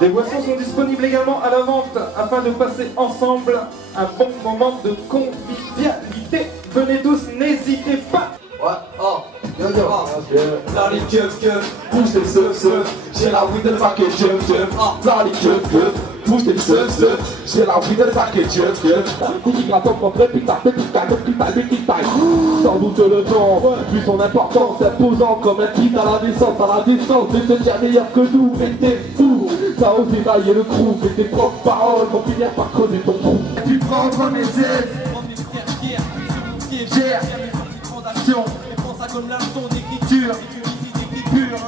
Les boissons sont disponibles également à la vente afin de passer ensemble un bon moment de convivialité. Venez tous, n'hésitez pas. Ouais, oh, yo yo, là les keufs, bouge tes seufs, j'ai la weed de paquet keuf, là les keufs, bouge tes seufs, j'ai la weed de paquet keuf, couille gratte contre putain, sans doute le temps, vu son importance, imposant comme un kit à la descente, de te dire meilleur que nous, mais t'es fou, ça ose érailler le crew, mais tes propres paroles vont finir par creuser ton trou. Tu prends comme les aides, et prends ça comme la leçon d'écriture.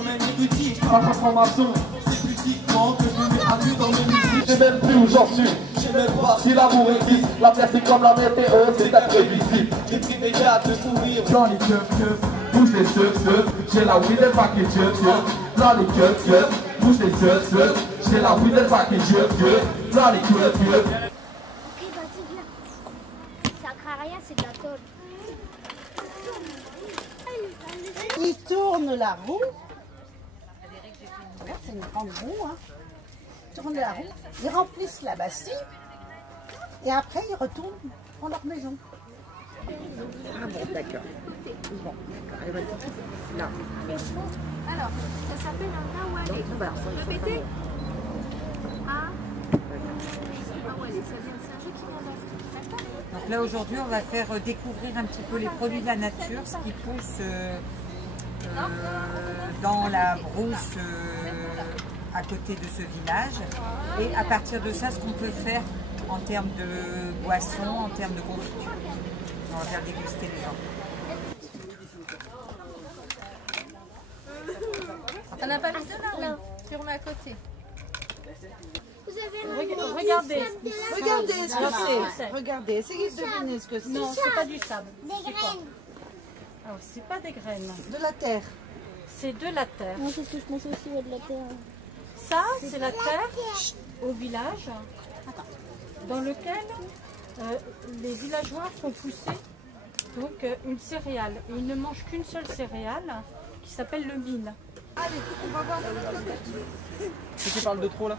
Même érudit, je parle d'information. C'est physiquement que je mets à vue dans mes musiques. Je sais même plus où j'en suis, je sais même pas si l'amour existe. La place est comme la météo, c'est imprévisible. J'ai pris mes gars de sourire. Dans les keufs, bouge les seufs, j'ai la weed et paquet keuf. Dans les keufs, bouge les seufs, j'ai la weed et paquet keuf. Dans les keufs. Ok, vas-y, viens. Ça craint rien, c'est de la tôle. Ils tournent la roue. C'est une grande roue. Hein. Ils tournent la roue. Ils remplissent la bassine. Et après, ils retournent dans leur maison. Ah bon, d'accord. Bon, d'accord. Là. Alors, ça s'appelle un nawalé. Répétez. Donc là aujourd'hui on va faire découvrir un petit peu les produits de la nature, ce qui pousse dans la brousse à côté de ce village, et à partir de ça ce qu'on peut faire en termes de boissons, en termes de confiture. On va faire déguster les gens. On n'a pas vu de là, oui. Tu remets à côté. Regardez ce que c'est. Regardez, essayez de deviner ce que c'est. Non, c'est pas du sable. Des graines. Alors, c'est pas des graines. De la terre. C'est de la terre. Moi, c'est ce que je pensais aussi, de la terre. Ça, c'est la terre au village dans lequel les villageois font pousser donc, une céréale. Et ils ne mangent qu'une seule céréale qui s'appelle le mil. Allez, on va voir. Qui te parle de trop là?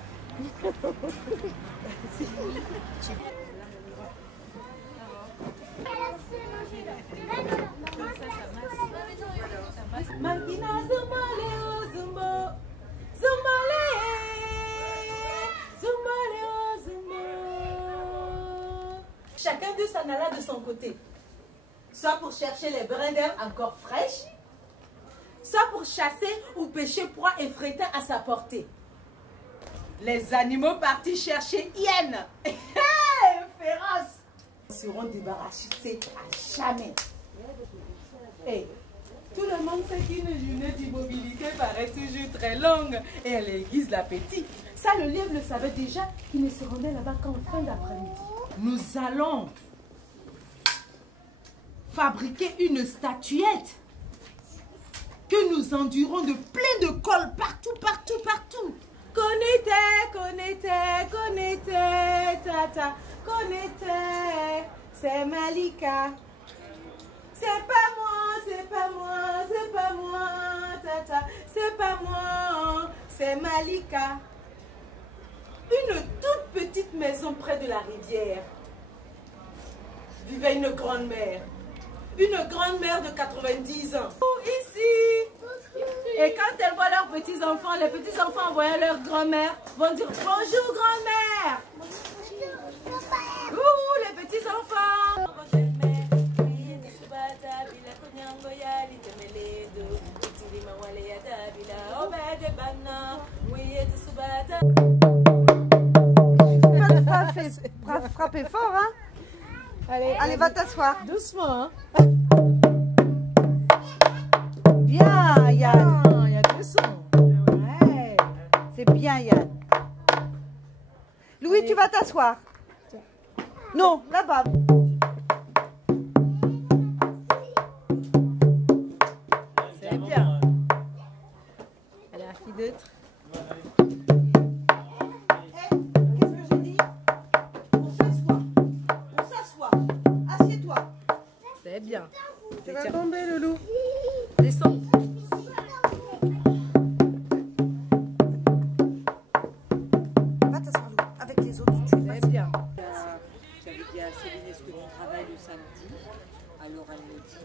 Chacun de s'en alla de son côté. Soit pour chercher les brins d'herbe encore fraîches, soit pour chasser ou pêcher proie et frétin à sa portée. Les animaux partis chercher hyènes féroces seront débarrassés à jamais. Et tout le monde sait qu'une journée d'immobilité paraît toujours très longue et elle aiguise l'appétit. Ça, le lièvre le savait déjà qu'il ne se rendait là-bas qu'en fin d'après-midi. Nous allons fabriquer une statuette que nous endurons de plein de colle partout. Konete, tata, konete, c'est Malika. C'est pas moi, tata, c'est pas moi, c'est Malika. Une toute petite maison près de la rivière vivait une grand-mère de 90 ans. Ici. Et quand elles voient leurs petits-enfants, les petits-enfants en voyant leur grand-mère vont dire bonjour grand-mère. Ouh, les petits-enfants. Frappez fort, hein? Allez, va t'asseoir. Doucement, hein? Bien, Yann. s'asseoir. Non, là-bas. C'est bien. Elle a un petit d'autre. Qu'est-ce que j'ai dit? On s'assoit. On s'assoit. Assieds-toi. C'est bien. Tu vas tomber, le loup. Descends. Va t'asseoir, loup. Avec les autres, tu fais bien. J'avais dit à Céline, est-ce que tu travailles le samedi? Alors elle me dit,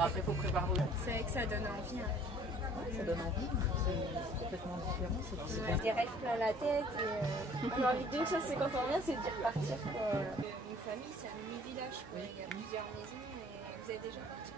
après, il faut préparer. C'est vrai que ça donne envie. Hein. Ça donne envie, c'est complètement différent. C'est bien. Des rêves plein la tête. Alors, l'idée, ça, c'est quand on revient, c'est de repartir. Une famille, c'est un mini-village. Il y a plusieurs maisons et vous avez déjà parti.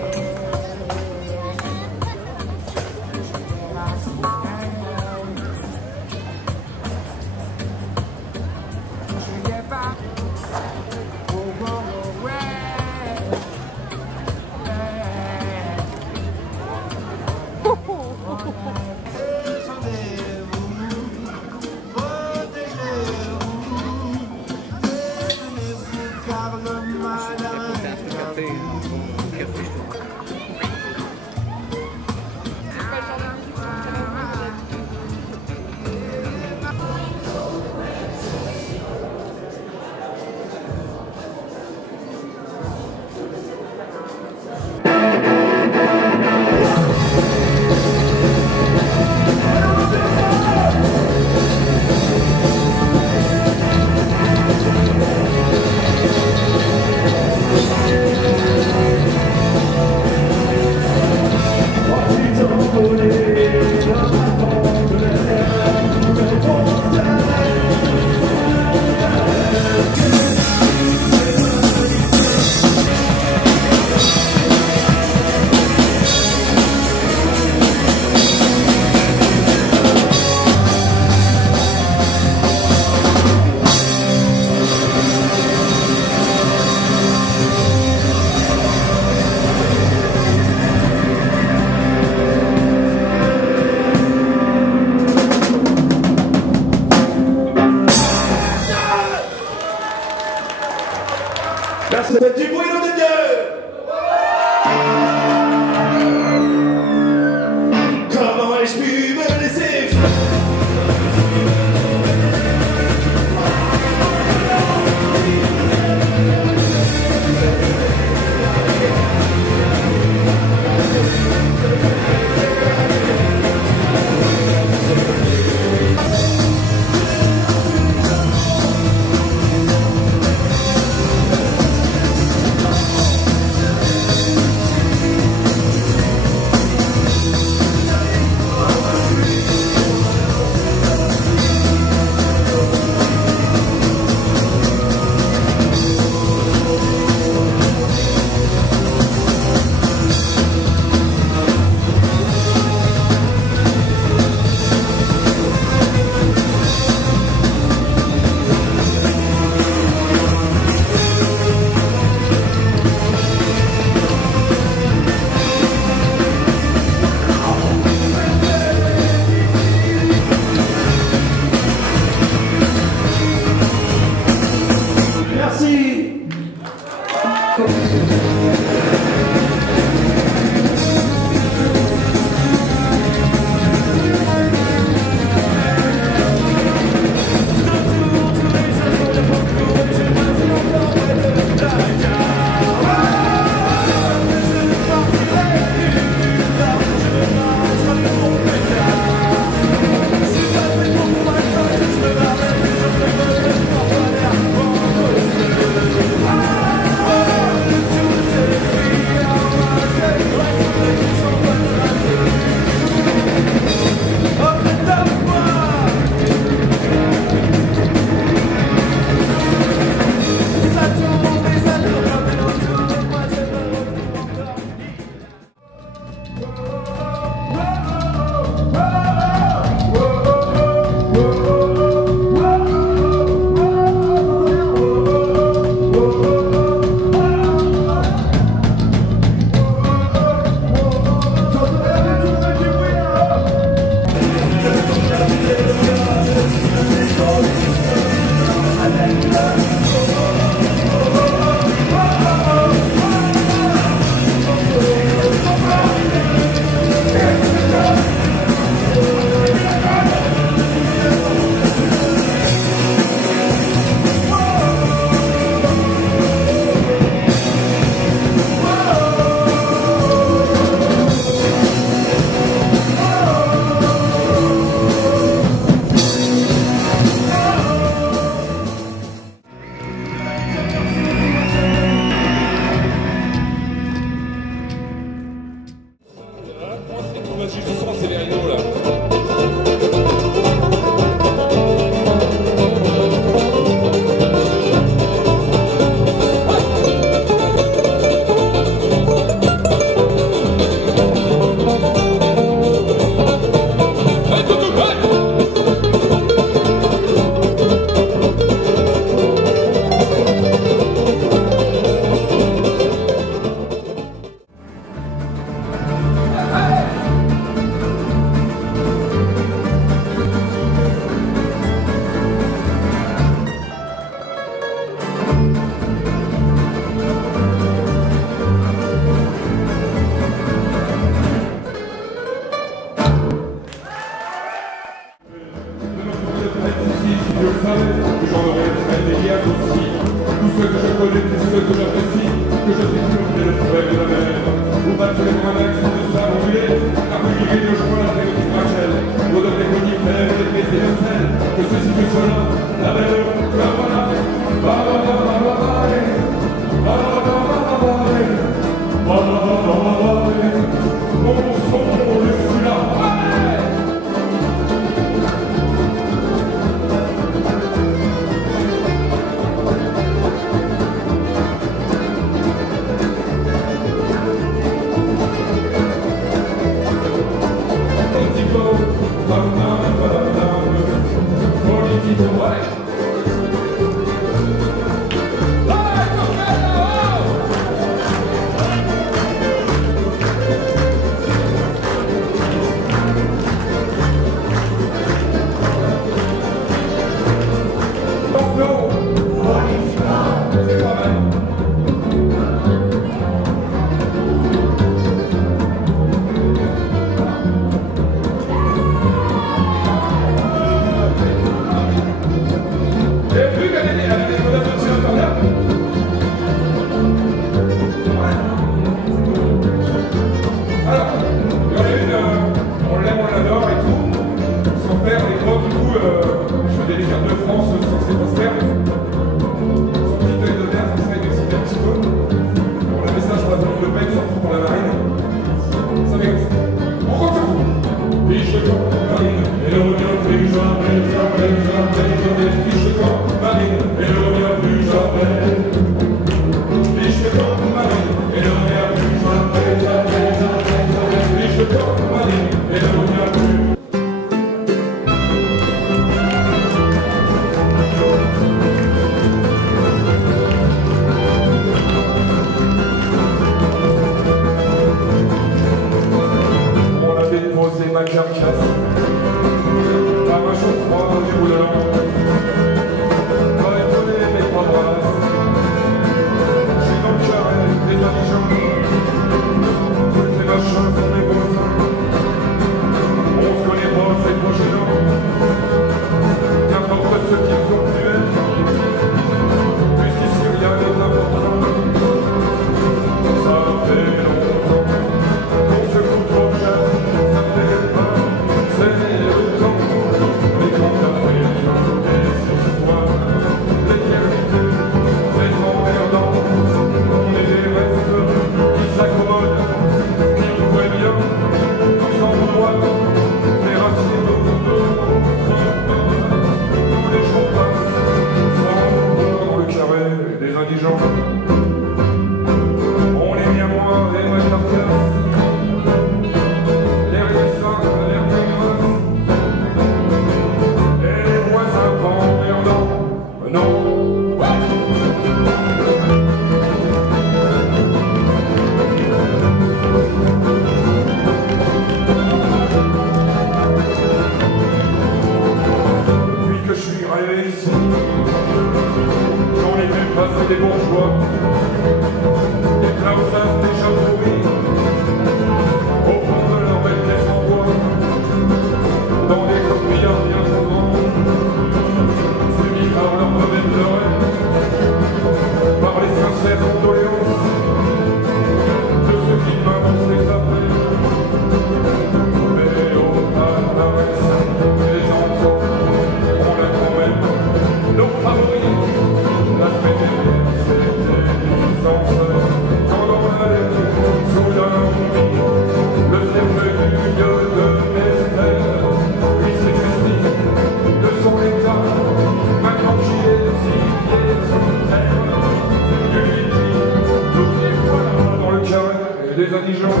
indigents.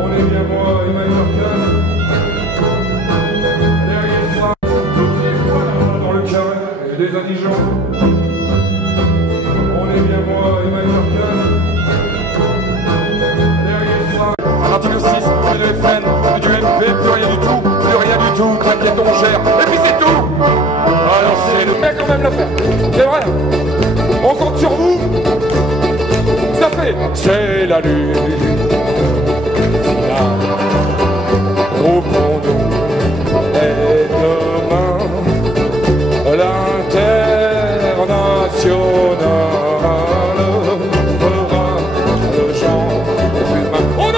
On est bien moi et Mike Marcus. Derrière ça, dans le carré et des indigents. On est bien moi et Mike Marcus. Derrière ça, à partir du 6, plus de FN, plus du MP, plus rien du tout, t'inquiète on gère, et puis c'est tout. Alors c'est le mec quand même le faire, c'est vrai. On compte sur vous. Ça fait, c'est la lune finale. Reprendons et demain l'international fera le genre de main. On a...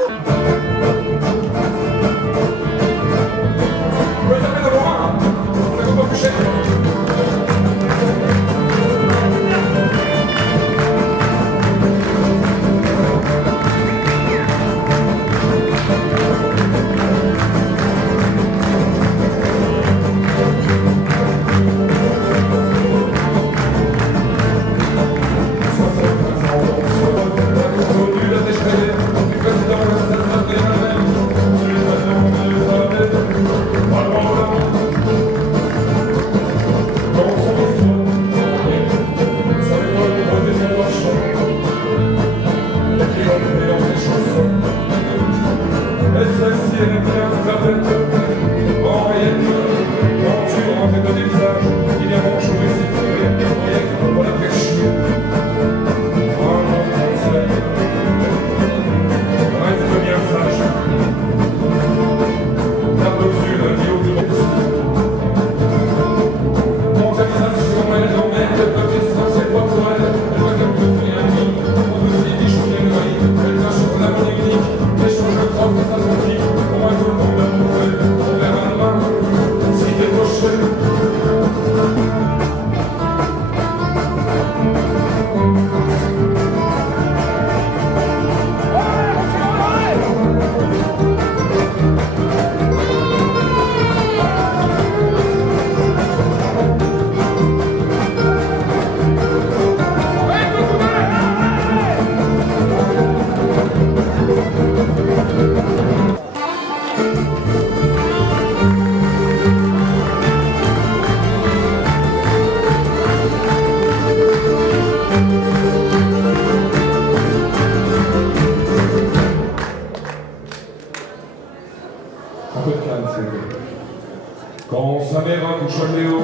Quand sa mère accoucha Léo,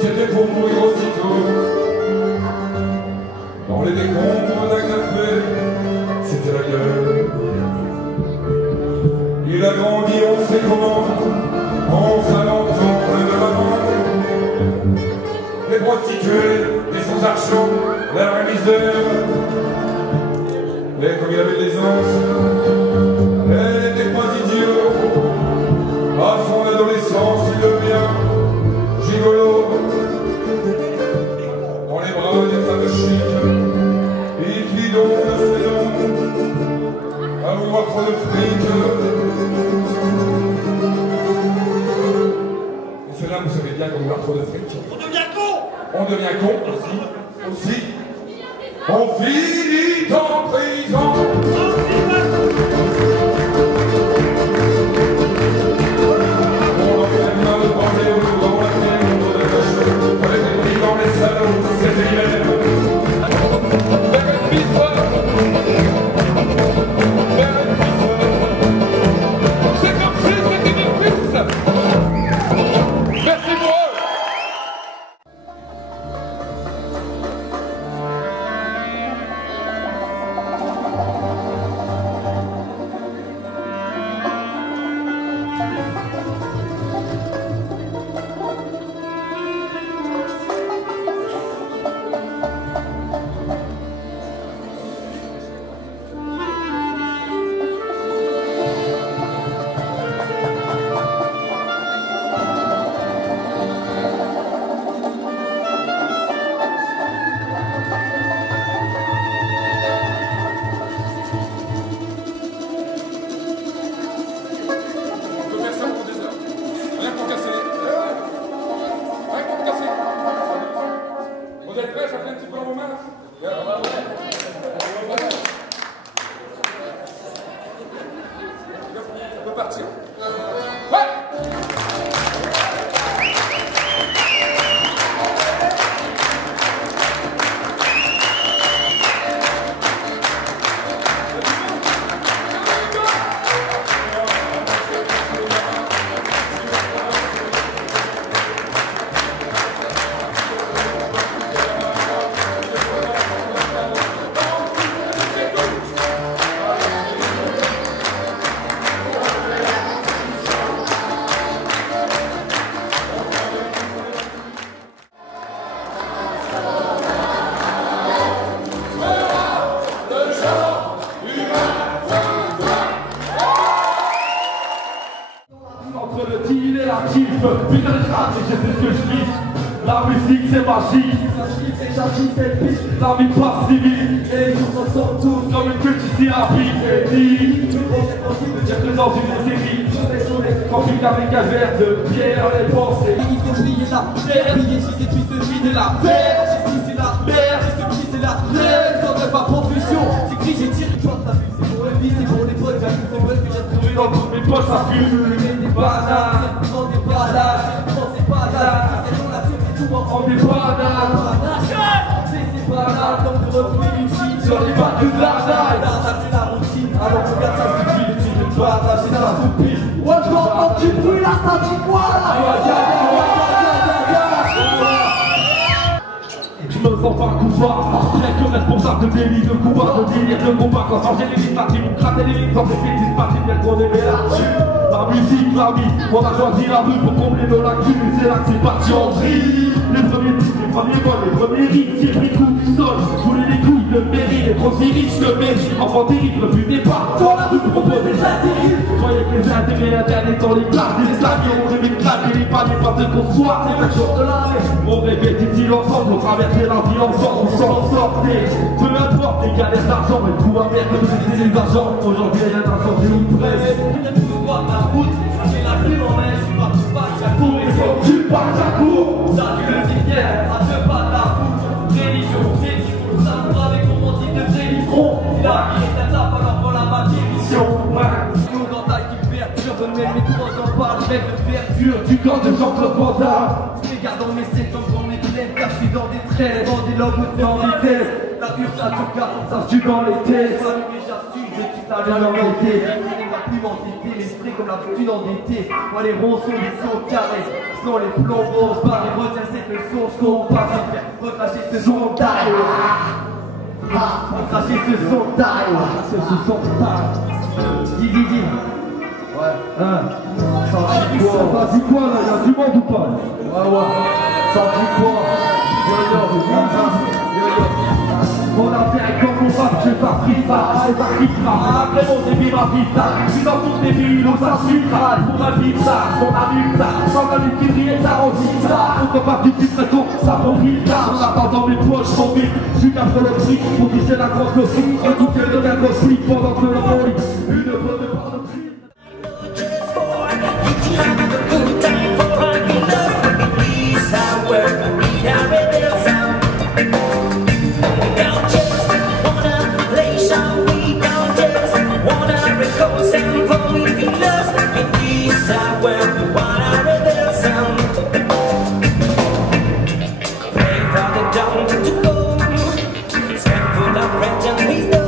c'était pour mourir aussitôt. Dans les décombres d'un café, c'était la gueule. Il a grandi, on sait comment, en s'alentant de maman. Les prostituées, les sans-argent, la misère. Mais comme il avait de l'aisance, elle n'était pas idiot. À son adolescence, il devient gigolo. Dans les bras des femmes chics, il vit donc de ses dons. À vouloir trop de fric. Et c'est là, vous savez bien qu'on voit trop de fric. On devient con. On devient con aussi. On finit en prison. c'est magique. J'agis, c'est le pitch, la vie passe civile. Et les jours se sont tous comme une petite thérapie. Et dit, tu me dire que dans une série, je vais sonner quand je avec un verre de pierre les pensées. Il faut briller la terre, briller si tu te vides la terre. Justice c'est la mer, et ce qui c'est la terre. Sans de ma profusion, j'écris, j'ai tiré, je porte la vue. C'est pour le vie, c'est pour les potes, j'allume, c'est moi ce que j'ai trouvé dans tous mes poches, ça fume. Des bananes, des bananes, c'est pas là, c'est dans la tête, c'est tout en des bananes. C'est pas là, comme de retrouver une chine sur les bacs de l'arnaque. L'arnaque c'est la routine, alors regarde ça suffit, le type de bananes, c'est la soupine. Ouais, je m'entends du bruit là, ça dit quoi là? Je me sens pas coupable, rien que responsable de délit, de combat, de délire, de combat. Quand changer les lignes parties, mon crater les lignes, sans ces bêtises parties, bien qu'on est là-dessus. La musique, la vie, on a choisi la rue pour combler nos lacunes, c'est là que c'est parti en vrille. Les premiers titres, les premiers vols, les premiers rites, j'ai pris coup du sol, je voulais les couilles de mairie, les grosses riches de mairie. Enfant terrible, vu des pas, dans la rue proposer la terrible. Je croyais que les intérêts internet dans les classes, des avions, on rêvait de claquer les paniers, pas de consoir, c'est le jour de l'année. On rêvait dit-il ensemble, on traversait la vie ensemble, on s'en sortait. Peu importe les galères d'argent, mais tout va bien comme c'était les agents. Aujourd'hui rien n'a changé ou presque. La route, j'ai la plume en main, je suis parti pas, j'accours et faut que tu partes, j'accours. Ça tu le dis bien, à deux pas de la route. Religion, c'est du ça nous avec mon mentique de Télifron. Il a mis ta tape alors qu'on la ma mission. Nous dans ta qui perturbe, même mes trois en parlent, mec de verdure, du camp de Jean-Claude Van Damme. Je les garde dans mes 7 ans, dans mes plaines, car je suis dans des traits, dans des lobes, dans des tests. La pure ça tu regardes, ça se tue dans les tests. Mais j'assume, je tue ta vie en été. Ma plume entêtée, l'esprit comme la fortune endettée. Moi les ronds sont des sons carrés, sinon les plombs roses barrés. Retiens cette leçon, ce qu'on passe à faire. Recracher ce son taille. Recracher ce son taille. Ce son taille. Dis. Ouais. Ça dit quoi? Ça dit quoi là? Y'a du monde ou pas? Ouais. Ça dit quoi? Yo. On a fait un camp combat, je pas pris ça, c'est pas pris ça. Après mon débit, ma vie, ça. Je suis dans ton débit, où ça suivra. Pour ma vie, ça, on allume ça. Sans la lutte qui brille, ça rendit ça. On peut pas du tout très tôt, ça brille ça. On attend dans mes poches, mon vide. Je suis qu'après le prix, pour toucher la grosse aussi. On touche de la grosse fille pendant que l'on lit. Une bonne part de prix. Strength full of rage and wisdom.